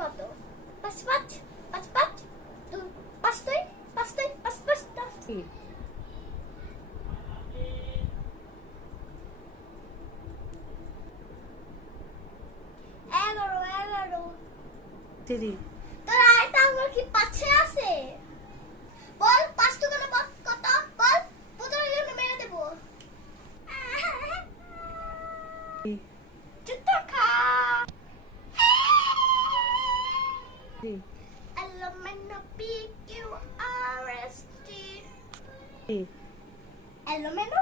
কত? ৫ ৫ ৫ ৫ ২ ৫ ২ ৫ ২ ৫ ৫ ১০। কি? ১১ 3 তোর আরেকটা আঙ্গুল কি পাশে আছে? বল ৫ দুগুণে কত? বল পুতুলের জন্য মেরে দেব। জুতো খা। LMNOPQRST কি? এলোমেলো